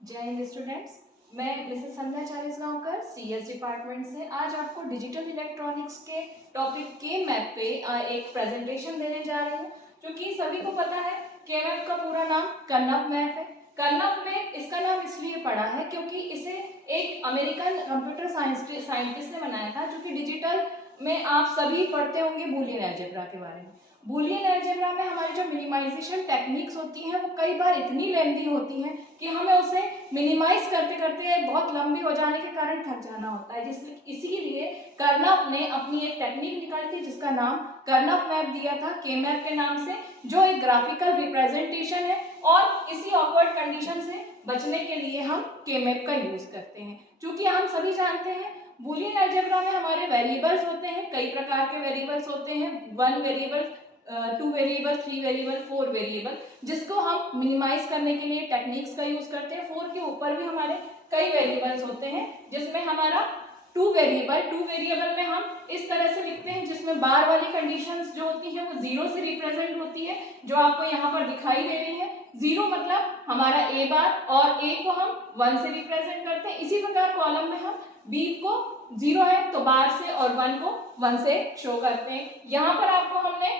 जय हिंद स्टूडेंट्स, मैं मिसेस संध्या चालीसगांवकर CS department से आज आपको डिजिटल इलेक्ट्रॉनिक्स के टॉपिक के मैप पे एक प्रेजेंटेशन देने जा रही हूँ। जो कि सभी को पता है, के मैप का पूरा नाम कर्नव मैप है। कर्नव मैप इसका नाम इसलिए पड़ा है क्योंकि इसे एक अमेरिकन कंप्यूटर साइंटिस्ट ने बनाया था। जो कि डिजिटल में आप सभी पढ़ते होंगे बूलियन अलजेब्रा के बारे में। बूलियन अलजेब्रा में हमारी जो मिनिमाइजेशन टेक्निक्स होती हैं वो कई बार इतनी लेंथी होती हैं कि हमें उसे मिनिमाइज करते करते बहुत लंबी हो जाने के कारण थक जाना होता है। इसीलिए कर्नव ने अपनी एक टेक्निक निकाली थी जिसका नाम कर्नव मैप दिया था, के मैप के नाम से, जो एक ग्राफिकल रिप्रेजेंटेशन है। और इसी ऑकवर्ड कंडीशन से बचने के लिए हम के मैप का यूज करते हैं। क्योंकि हम सभी जानते हैं बूलियन अलजेब्रा में हमारे वेरिएबल्स होते हैं, कई प्रकार के वेरिएबल्स होते हैं, 1 वेरिएबल, 2 वेरिएबल, 3 वेरिएबल, 4 वेरिएबल, जिसको हम मिनिमाइज करने के लिए टेक्निक्स का यूज करते हैं। 4 के ऊपर भी हमारे कई वेरिएबल्स होते हैं, जिसमें हमारा 2 वेरिएबल में हम इस तरह से लिखते हैं जिसमें बार वाली कंडीशंस जो होती है वो 0 से रिप्रेजेंट होती है, जो आपको यहाँ पर दिखाई दे रही है। 0 मतलब हमारा ए बार, और ए को हम 1 से रिप्रेजेंट करते हैं। इसी प्रकार कॉलम में हम बी को 0 है तो बार से, और 1 को 1 से शो करते हैं। यहाँ पर आपको हमने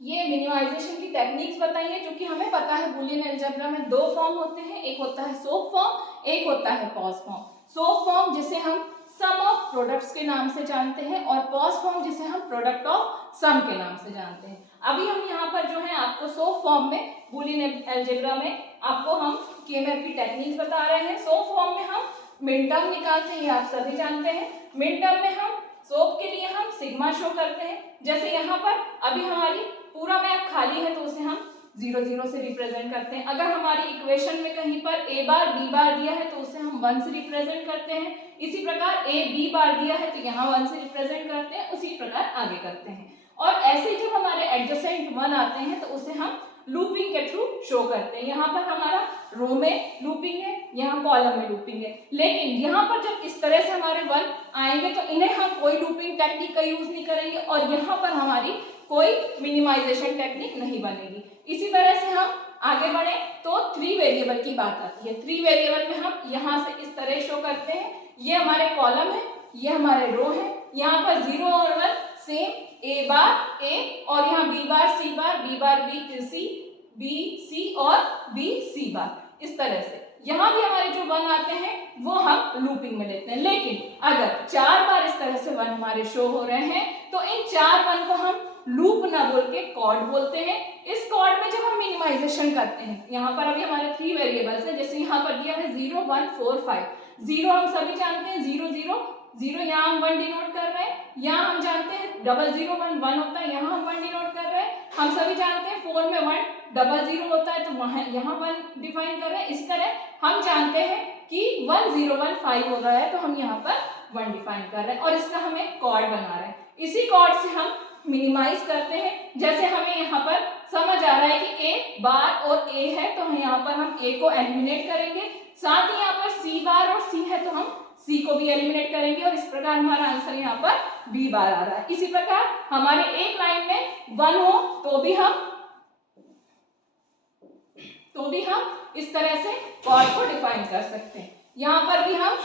ये मिनिमाइजेशन की टेक्निक्स बताई है। जो कि हमें पता है बूलियन अलजेब्रा में 2 फॉर्म होते हैं, एक होता है सोप फॉर्म, एक होता है पॉज फॉर्म। सोप फॉर्म जिसे हम सम ऑफ प्रोडक्ट्स के नाम से जानते हैं, और पॉज फॉर्म जिसे हम प्रोडक्ट ऑफ सम के नाम से जानते हैं। अभी हम यहाँ पर जो है आपको सोप फॉर्म में, बूलियन अलजेब्रा में आपको हम के मैप की टेक्निक्स बता रहे हैं। सोप फॉर्म में हम मिन टर्म निकालते हैं, ये आप सभी जानते हैं। मिन टर्म में हम सोप के लिए हम सिग्मा शो करते हैं। जैसे यहाँ पर अभी हमारी पूरा मैप खाली है तो उसे हम 0 0 से रिप्रेजेंट करते हैं। अगर हमारी इक्वेशन में कहीं पर ए बार बी बार दिया है तो उसे हम 1 से रिप्रेजेंट करते हैं। इसी प्रकार ए बी बार दिया है तो यहाँ 1 से रिप्रेजेंट करते हैं, उसी प्रकार आगे करते हैं। और ऐसे जब हमारे एडजेसेंट 1 आते हैं तो उसे हम लूपिंग के थ्रू शो करते हैं। यहाँ पर हमारा रो में लूपिंग है, यहाँ कॉलम में लूपिंग है। लेकिन यहाँ पर जब इस तरह से हमारे 1 आएंगे तो इन्हें हम कोई लूपिंग टेक्निक का यूज नहीं करेंगे, और यहाँ पर हमारी कोई मिनिमाइजेशन टेक्निक नहीं बनेगी। इसी तरह से हम आगे बढ़े तो 3 वेरिएबल की बात आती है। 3 वेरिएबल में हम यहाँ से इस तरह शो करते हैं। ये हमारे कॉलम है, ये हमारे रो है। यहाँ पर 0 और 1 सेम, ए बार ए, और यहाँ B bar C bar, B bar B C, B C और बी सी बार। इस तरह से यहाँ भी हमारे जो 1 आते हैं वो हम लूपिंग में लेते हैं। लेकिन अगर 4 बार इस तरह से 1 हमारे शो हो रहे हैं तो इन 4 1 को हम लूप ना बोल के कॉर्ड बोलते हैं। इस कॉर्ड में जब हम मिनिमाइजेशन करते हैं, यहाँ पर अभी हमारे 3 वेरिएबल्स हैं। जैसे यहाँ पर दिया है 0 1 4 5। 0 हम सभी जानते हैं 0 0 0, यहाँ हम 1 डिनोट कर रहे हैं। यहाँ हम जानते हैं 0 0 1 1 होता है, यहाँ हम 1 डिनोट कर रहे हैं। हम सभी जानते हैं 4 में 1 0 0 होता है तो वहाँ यहाँ 1 डिफाइन कर रहे हैं। इस तरह हम जानते हैं कि 1 0 1 5 हो रहा है तो हम यहाँ पर 1 डिफाइन कर रहे हैं, और इसका हम एक कॉर्ड बना रहे हैं। इसी कॉर्ड से हम मिनिमाइज करते हैं। जैसे हमें यहाँ पर समझ आ रहा है कि ए बार और ए है तो यहाँ पर हम ए को एलिमिनेट करेंगे, साथ ही यहाँ पर सी बार और सी है तो हम सी को भी एलिमिनेट करेंगे, और इस प्रकार हमारा आंसर यहाँ पर बी बार आ रहा है। इसी प्रकार हमारे एक लाइन में 1 हो तो भी हम इस तरह से कॉर्ड को डिफाइन कर सकते हैं। यहाँ पर भी हम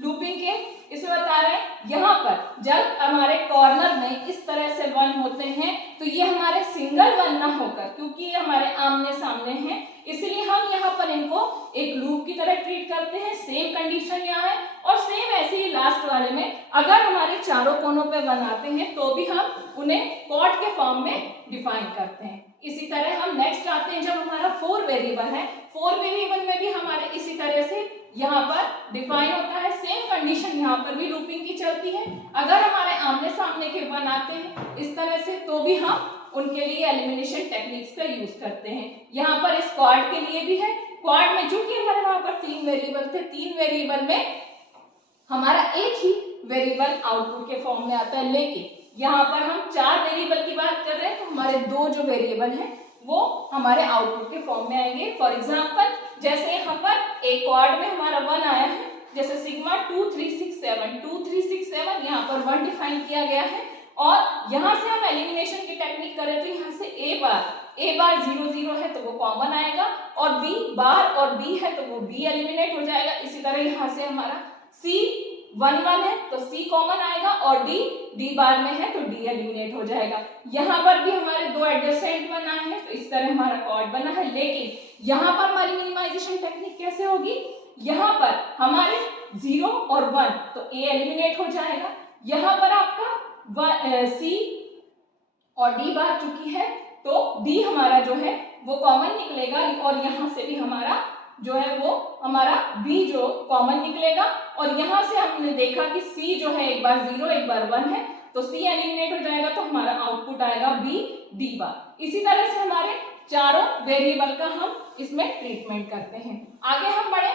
लूपिंग के इसे बता रहे हैं। यहाँ पर जब हमारे कॉर्नर में इस तरह से 1 होते हैं तो ये हमारे सिंगल 1 ना होकर, क्योंकि ये हमारे आमने सामने हैं, इसलिए हम यहाँ पर इनको एक लूप की तरह ट्रीट करते हैं। सेम कंडीशन यहाँ है, और सेम ऐसे ही लास्ट वाले में अगर हमारे चारों कोनों पे 1 आते हैं तो भी हम उन्हें कॉर्ड के फॉर्म में डिफाइन करते हैं। इसी तरह हम नेक्स्ट आते हैं जब हमारा 4 वेरिएबल है। 4 वेरिएबल में भी हमारे इसी तरह से यहाँ पर डिफाइन होता है। सेम कंडीशन यहाँ पर भी लूपिंग की चलती है। अगर हमारे आमने सामने के 1 आते हैं इस तरह से तो भी हम उनके लिए एलिमिनेशन टेक्निक्स का यूज करते हैं। यहाँ पर इस क्वाड के लिए भी है। क्वाड में चूंकि हमारे वहां पर 3 वेरिएबल थे, 3 वेरिएबल में हमारा एक ही वेरिएबल आउटपुट के फॉर्म में आता है, लेकिन यहाँ पर हम 4 वेरिएबल की बात कर रहे हैं तो हमारे 2 जो वेरिएबल हैं वो हमारे आउटपुट के फॉर्म में आएंगे। फॉर एग्जाम्पल जैसे यहाँ पर एक क्वाड में हमारा 1 आया है, जैसे सिग्मा 2 3 6 7, 2 3 6 7 यहाँ पर 1 डिफाइन किया गया है। और यहाँ से हम एलिमिनेशन की टेक्निक करें तो यहाँ से A बार 0 0 है तो वो कॉमन आएगा, और B बार और B है तो वो B एलिमिनेट हो जाएगा। इसी तरह यहाँ से हमारा C 1 1 है तो C कॉमन आएगा, और D बार में है तो D एलिमिनेट हो जाएगा। यहाँ पर भी हमारे दो एडजेसेंट बना है तो इस तरह हमारा कॉर्ड बना है, लेकिन यहाँ पर हमारी मिनिमाइजेशन टेक्निक कैसे होगी, यहाँ पर हमारे 0 और 1 तो A एलिमिनेट हो जाएगा, यहाँ पर आपका C और D बार चुकी है तो D हमारा जो है वो कॉमन निकलेगा, और यहाँ से भी हमारा जो है वो हमारा B जो कॉमन निकलेगा। और यहाँ से हमने देखा कि C जो है एक बार 0 एक बार 1 है तो C एलिमिनेट हो जाएगा, तो हमारा आउटपुट आएगा B D बार। इसी तरह से हमारे चारों वेरिएबल का हम इसमें ट्रीटमेंट करते हैं। आगे हम बढ़े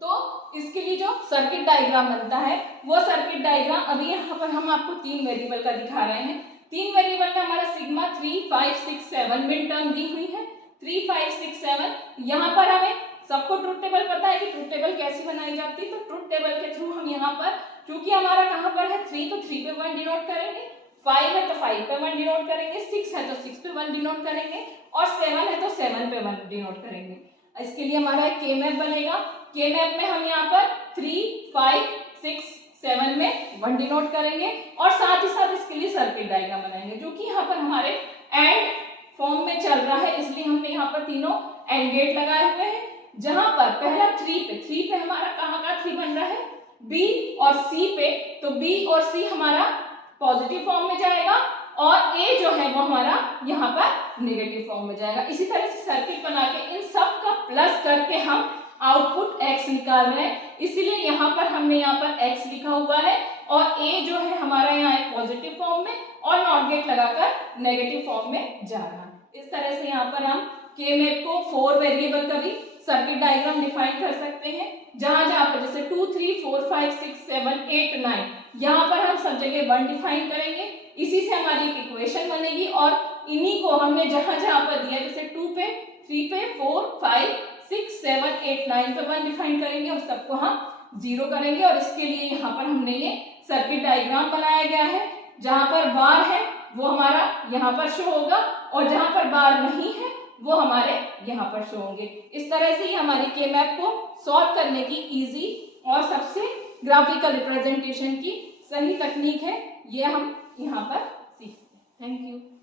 तो इसके लिए जो सर्किट डायग्राम बनता है वो सर्किट डायग्राम अभी यहाँ पर हम आपको 3 वेरिएबल का दिखा रहे हैं। 3 वेरिएबल में हमारा सिग्मा 3 5 6 7 मिड टर्म दी हुई है, 3 5 6 7। यहाँ पर हमें सबको ट्रुथ टेबल पता है कि ट्रुथ टेबल कैसी बनाई जाती है, तो ट्रुथ टेबल के थ्रू हम यहाँ पर, क्योंकि हमारा कहाँ पर है 3 तो 3 पे 1 डिनोट करेंगे, 5 है तो 5 पे 1 डिनोट करेंगे, 6 है तो 6 पे 1 डिनोट करेंगे, और 7 है तो 7 पे 1 डिनोट करेंगे। इसके लिए हमारा एक के मैप बनेगा। के मैप में हम यहाँ पर 3 5 6 7 में 1 डिनोट करेंगे, और साथ ही साथ इसके लिए सर्किट डायग्राम बनाएंगे, जो कि यहाँ पर हमारे एंड फॉर्म में चल रहा है, इसलिए हमने यहाँ पर तीनों एंड गेट लगाए हुए हैं। जहां पर पहला 3 पे हमारा कहाँ का 3 बन रहा है, B और C पे, तो B और C हमारा पॉजिटिव फॉर्म में जाएगा, और A जो है वो हमारा यहाँ पर नेगेटिव फॉर्म में जाएगा। इसी तरह से सर्किट बना के इन सब का प्लस करके हम आउटपुट X निकाल रहे हैं, इसीलिए यहाँ पर हमने यहाँ पर X लिखा हुआ है, और A जो है हमारा यहाँ एक पॉजिटिव फॉर्म में और नॉट गेट लगाकर नेगेटिव फॉर्म में जा रहा है। इस तरह से यहाँ पर हम के मैप को 4 वेरिएबल का भी सर्किट डायग्राम डिफाइन कर सकते हैं, जहां पर जैसे 2 3 4 5 6 7 8 9 यहाँ पर हम सब जगह 1 डिफाइन करेंगे। इसी से हमारी एक इक्वेशन बनेगी, और इन्हीं को हमने जहां जहां पर दिया, जैसे 2 पे 3 पे 4 5 6 7 8 9 पे 1 डिफाइन करेंगे, और सबको हम 0 करेंगे। और इसके लिए यहाँ पर हमने ये सर्किट डायग्राम बनाया गया है, जहां पर बार है वो हमारा यहाँ पर शो होगा, और जहां पर बार नहीं है वो हमारे यहाँ पर शो होंगे। इस तरह से ही हमारी के मैप को सॉल्व करने की इजी और सबसे ग्राफिकल रिप्रेजेंटेशन की सही तकनीक है, ये हम यहाँ पर सीखते हैं। Thank you.